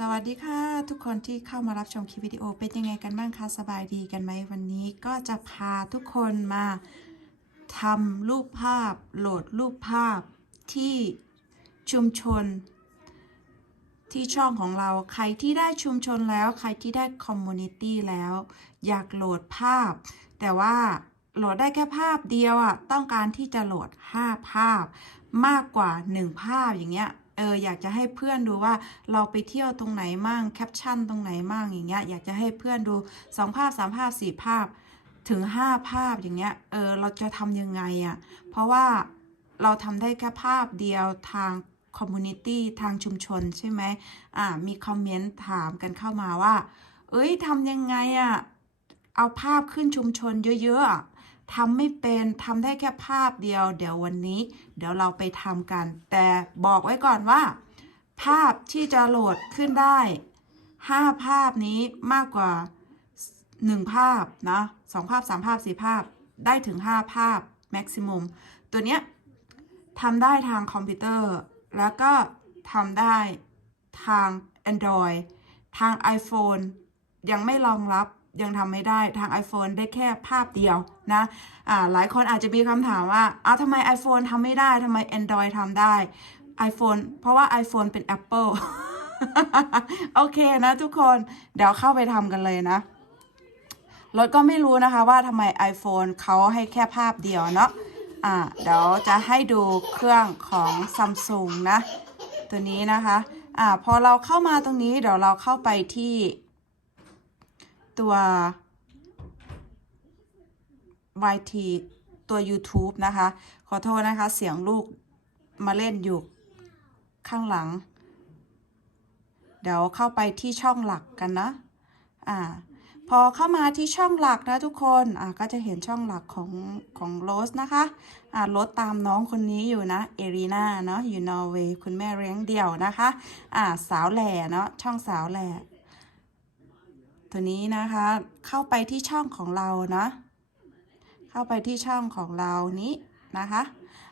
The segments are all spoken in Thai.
สวัสดีค่ะ ทุกคนที่เข้ามารับชมคลิปวิดีโอเป็นยังไงกันบ้างคะสบายดีกันไหมวันนี้ก็จะพาทุกคนมาทำรูปภาพ โหลดรูปภาพที่ชุมชน ที่ช่องของเราใครที่ได้ชุมชนแล้ว ใครที่ได้คอมมูนิตี้แล้ว อยากโหลดภาพ แต่ว่าโหลดได้แค่ภาพเดียวอะต้องการที่จะโหลด 5 ภาพมากกว่า 1 ภาพอย่างเงี้ย เอออยากจะให้เพื่อนดูว่าเราไปเที่ยวตรงไหนมั่งแคปชั่นตรงไหนมั่งอย่างเงี้ยอยากจะให้เพื่อนดู2ภาพ3ภาพ4ภาพถึง5ภาพอย่างเงี้ยเออเราจะทำยังไงอะ่ะเพราะว่าเราทำได้แค่ภาพเดียวทางคอมมูนิตี้ทางชุมชนใช่ไหมอ่ามีคอมเมนต์ถามกันเข้ามาว่า เอ้ยทำยังไงอะ่ะเอาภาพขึ้นชุมชนเยอะๆอะ ทำไม่เป็นทำได้แค่ภาพเดียว เดี๋ยววันนี้ เดี๋ยวเราไปทำกัน แต่บอกไว้ก่อนว่า ภาพที่จะโหลดขึ้นได้ 5 ภาพนี้มากกว่า 1 ภาพนะ2ภาพ 3 ภาพ 4 ภาพได้ถึง 5 ภาพ maximum ตัวเนี้ยทำได้ทางคอมพิวเตอร์ แล้วก็ทำได้ทาง Android ทาง iPhone ยังไม่รองรับ ยังทำไม่ได้ทาง iPhone ได้แค่ภาพเดียวนะอ่าหลายคนอาจจะมีคำถามว่าอ้าวทำไม iPhone ทำไม่ได้ทำไม Android ทำได้ iPhone เพราะว่า iPhone เป็น Apple โอเคนะทุกคนเดี๋ยวเข้าไปทำกันเลยนะรถก็ไม่รู้นะคะว่าทำไม iPhone เขาให้แค่ภาพเดียวเนาะอ่าเดี๋ยวจะให้ดูเครื่องของ Samsung นะ ตัวนี้นะคะอ่าพอเราเข้ามาตรงนี้เดี๋ยวเราเข้าไปที่ ตัว YT ตัว YouTube นะคะ ขอโทษนะคะ เสียงลูกมาเล่นอยู่ข้างหลัง เดี๋ยวเข้าไปที่ช่องหลักกันนะ อ่า พอเข้ามาที่ช่องหลักนะทุกคน อ่าก็จะเห็นช่องหลักของของโรสนะคะ อ่าโรสตามน้องคนนี้อยู่นะ เอรีนาเนาะอยู่นอร์เวย์คุณแม่เลี้ยงเดี่ยวนะคะ อ่าสาวแหล่เนาะช่องสาวแหล่ ตัวนี้นะคะ เข้าไปที่ช่องของเรานะเข้าไปที่ช่องของเรานี้นะคะ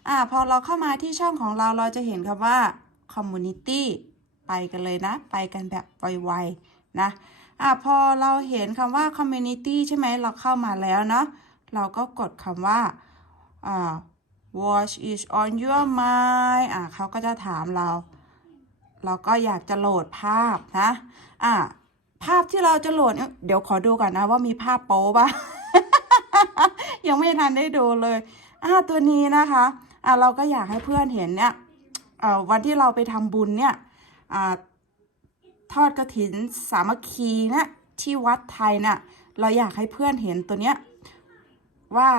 อ่าพอเราเข้ามาที่ช่องของเราเราจะเห็นคำว่า community ไปกันเลยนะ ไปกันแบบไวๆนะอ่าพอเราเห็นคำว่า community ใช่ไหมเราเข้ามาแล้วเนาะเราก็กดคำว่าอ่า watch is on your mind อ่าเขาก็จะถามเรา เราก็อยากจะโหลดภาพนะ อ่า ภาพที่เราจะโหลด เดี๋ยวขอดูก่อนนะว่ามีภาพโป๊ปะยังไม่ทันได้ดูเลยอ่าตัวนี้นะคะอ่าเราก็อยากให้เพื่อนเห็นเนี่ยวันที่เราไปทำบุญเนี่ยอทอดกระถินสามัคคีนะที่วัดไทยน่ะเราอยากให้เพื่อนเห็นตัวเนี้ยว่า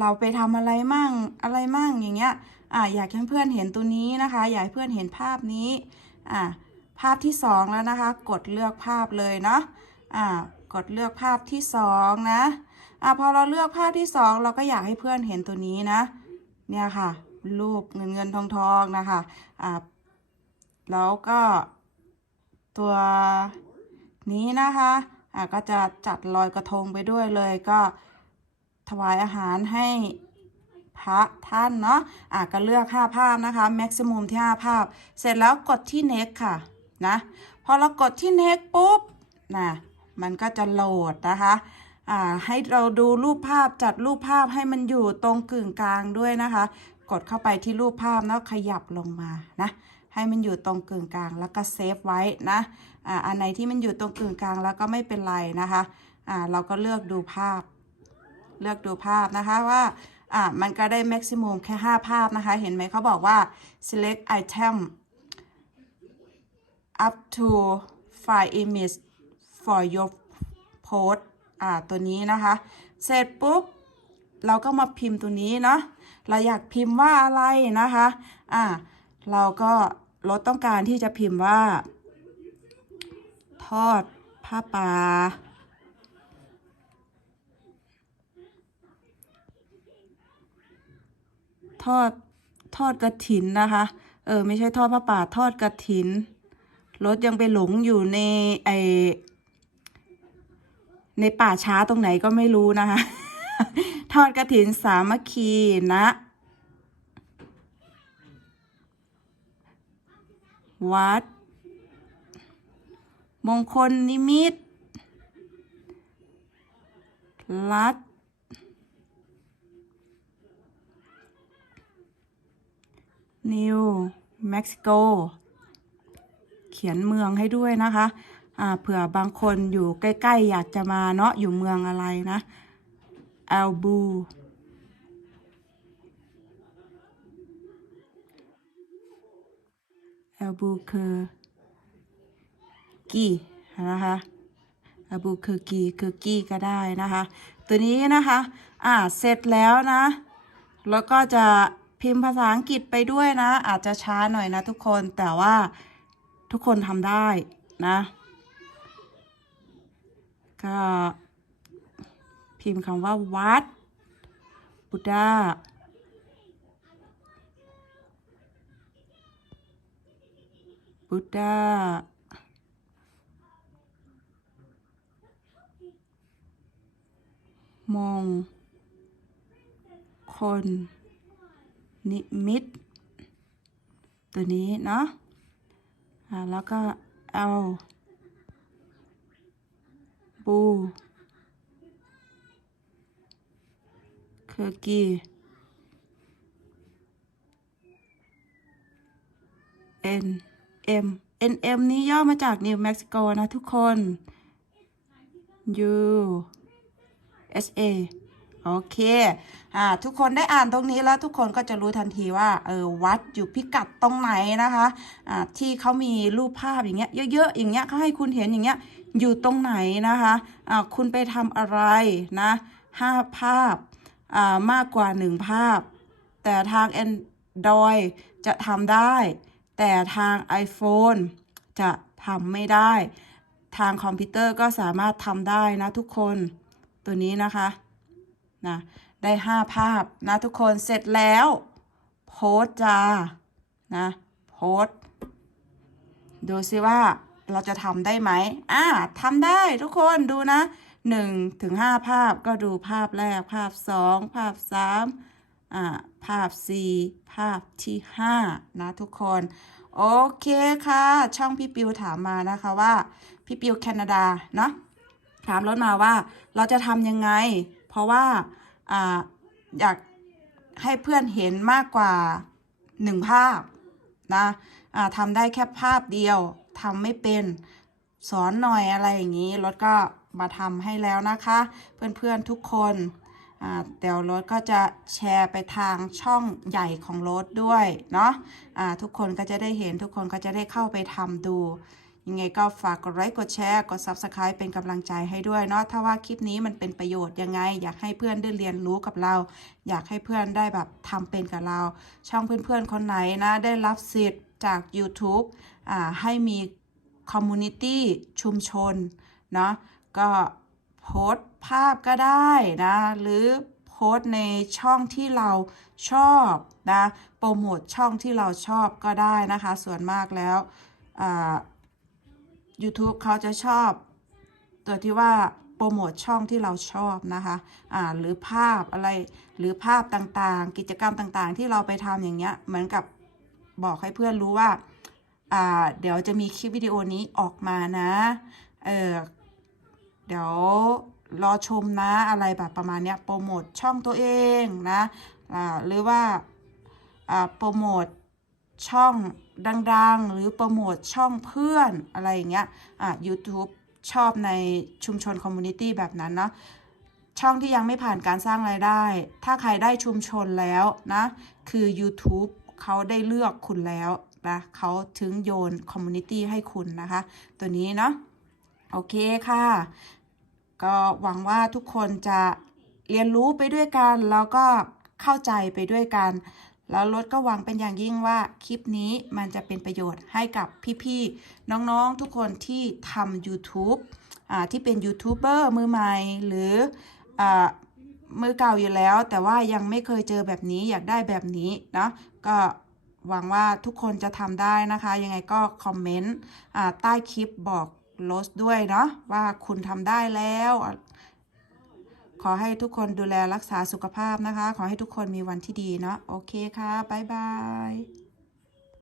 เราไปทำอะไรมั่งอะไรมั่งอย่างเงี้ยอ่าอยากให้เพื่อนเห็นตัวนี้นะคะ อยากให้เพื่อนเห็นภาพนี้ อ่าภาพที่สองแล้วนะคะ กดเลือกภาพเลยเนาะอ่ากดเลือกภาพที่สองนะอ่าพอเราเลือกภาพที่สองเราก็อยากให้เพื่อนเห็นตัวนี้นะ เนี่ยค่ะ รูปเงินเงินทองทองนะคะอ่าแล้วก็ตัวนี้นะคะอ่าก็จะจัดลอยกระทงไปด้วยเลยก็ถวายอาหารให้ พระท่านเนาะอะก็เลือก 5 ภาพนะคะแม็กซิมุมที่ 5 ภาพ เสร็จแล้วกดที่ next ค่ะนะพอเรากดที่ next ปุ๊บนะมันก็จะโหลดนะคะอ่าให้เราดูรูปภาพจัดรูปภาพให้มันอยู่ตรงกึ่งกลางด้วยนะคะ กดเข้าไปที่รูปภาพแล้วขยับลงมานะให้มันอยู่ตรงกึ่งกลางแล้วก็เซฟไว้นะอ่าอันไหนที่มันอยู่ตรงกึ่งกลางแล้วก็ไม่เป็นไรนะคะอ่าเราก็เลือกดูภาพ เลือกดูภาพนะคะว่า อ่ามันก็ได้ maximum แค่ 5 ภาพนะคะ เห็นไหมเขาบอกว่า select item up to file image for your post อ่าตัวนี้นะคะ เสร็จปุ๊บ เราก็มาพิมพ์ตัวนี้เนาะเราอยากพิมพ์ว่าอะไรนะคะอ่าเราก็ลดต้องการที่จะพิมพ์ว่า ทอดผ้าป่า ทอดทอดกระถินนะคะ เออ ไม่ใช่ทอดผ้าป่าทอดกระถิน รถยังไปหลงอยู่ในไอในป่าช้าตรงไหนก็ไม่รู้นะคะ ทอดกระถินสามัคคีนะ วัด มงคลนิมิตรัฐ นิวเม็กซิโกเขียนเมืองให้ด้วยนะคะอ่าเผื่อบางคนอยู่ใกล้ๆ อยากจะมาเนาะอยู่เมืองอะไรนะแอลบูแอลบูเคอร์กีนะคะแอลบูเคอร์กีเคอร์กีก็ได้นะคะ ตัวนี้นะคะ อ่า เสร็จแล้วนะ แล้วก็จะ พิมพ์ภาษาอังกฤษไปด้วยนะ อาจจะช้าหน่อยนะทุกคนแต่ว่าทุกคนทำได้นะ ก็พิมพ์คำว่าวัดบุดาบุดามงคล นิมิต ตัวนี้เนาะแล้วก็เอาบูเคอร์กีเอ็นเอ็มเอ็นเอ็มนี้ย่อมาจากนิวเม็กซิโกนะทุกคน U S A โอเคอ่าทุกคนได้อ่านตรงนี้แล้วทุกคนก็จะรู้ทันทีว่าเออวัดอยู่พิกัดตรงไหนนะคะอ่าที่เขามีรูปภาพอย่างเงี้ยเยอะๆอย่างเงี้ยเขาให้คุณเห็นอย่างเงี้ยอยู่ตรงไหนนะคะอ่าคุณไปทำอะไรนะห้าภาพอ่ามากกว่าหนึ่งภาพ แต่ทาง Android จะทำได้ แต่ทาง iPhone จะทำไม่ได้ ทางคอมพิวเตอร์ก็สามารถทำได้นะทุกคนตัวนี้นะคะ นะได้ 5 ภาพนะทุกคนเสร็จแล้ว โพสจ้านะโพสดูซิว่าเราจะทำได้ไหมอ่าทำได้ทุกคนดูนะ1ถึง5ภาพก็ดูภาพแรก ภาพ 2 ภาพ3อ่าภาพ 4 ภาพที่5นะทุกคน โอเคค่ะ ช่องพี่ปิวถามมานะคะว่า พี่ปิวแคนาดาเนาะถามรถมาว่าเราจะทำยังไง ราะว่าอยากให้เพื่อนเห็นมากกว่าหนึ่งภาพนะอ่าทำได้แค่ภาพเดียวทำไม่เป็นสอนหน่อยอะไรอย่างนี้รถก็มาทำให้แล้วนะคะ เพื่อนๆทุกคนอ่าเดี๋ยวรถก็จะแชร์ไปทางช่องใหญ่ของรถด้วยเนาะอ่าทุกคนก็จะได้เห็นทุกคนก็จะได้เข้าไปทำดู ยังไงก็ฝากกดไลค์กดแชร์กด Subscribe เป็นกำลังใจให้ด้วยเนาะถ้าว่าคลิปนี้มันเป็นประโยชน์ยังไง อยากให้เพื่อนได้เรียนรู้กับเรา อยากให้เพื่อนได้แบบทำเป็นกับเรา ช่องเพื่อนๆคนไหนนะได้รับสิทธิ์จาก YouTube อ่าให้มีคอมมูนิตี้ชุมชนเนาะก็โพสต์ภาพก็ได้นะ หรือโพสในช่องที่เราชอบนะโปรโมทช่องที่เราชอบก็ได้นะคะ ส่วนมากแล้วอ่า YouTube เขาจะชอบตัวที่ว่าโปรโมทช่องที่เราชอบนะคะอ่าหรือภาพอะไรหรือภาพต่างๆ กิจกรรมต่างๆ ที่เราไปทำอย่างเงี้ยเหมือนกับบอกให้เพื่อนรู้ว่าอ่าเดี๋ยวจะมีคลิปวิดีโอนี้ออกมานะเออเดี๋ยวรอชมนะอะไรแบบประมาณเนี้ยโปรโมทช่องตัวเองนะอ่าหรือว่าอ่าโปรโมท ช่องดังๆ หรือโปรโมทช่องเพื่อนอะไรอย่างเงี้ยอะ YouTube ชอบในชุมชนคอมมูนิตี้แบบนั้นเนาะช่องที่ยังไม่ผ่านการสร้างรายได้ ถ้าใครได้ชุมชนแล้วนะ คือ YouTube เขาได้เลือกคุณแล้วนะเขาถึงโยนคอมมูนิตี้ให้คุณนะคะ ตัวนี้เนาะโอเคค่ะ ก็หวังว่าทุกคนจะเรียนรู้ไปด้วยกัน แล้วก็เข้าใจไปด้วยกัน แล้วรถก็หวังเป็นอย่างยิ่งว่าคลิปนี้มันจะเป็นประโยชน์ให้กับพี่ๆ น้องๆ ทุกคนที่ทำ YouTube ที่เป็นยูทูบเบอร์มือใหม่ หรืออมือเก่าอยู่แล้ว แต่ว่ายังไม่เคยเจอแบบนี้อยากได้แบบนี้เนาะก็หวังว่าทุกคนจะทำได้นะคะ ยังไงก็คอมเมนต์ใต้คลิปบอกโรสด้วยเนาะว่าคุณทำได้แล้ว อให้ทุกคนดูแลรักษาสุขภาพนะคะ ขอให้ทุกคนมีวันที่ดีเนาะโอเคค่ะบ๊ายบาย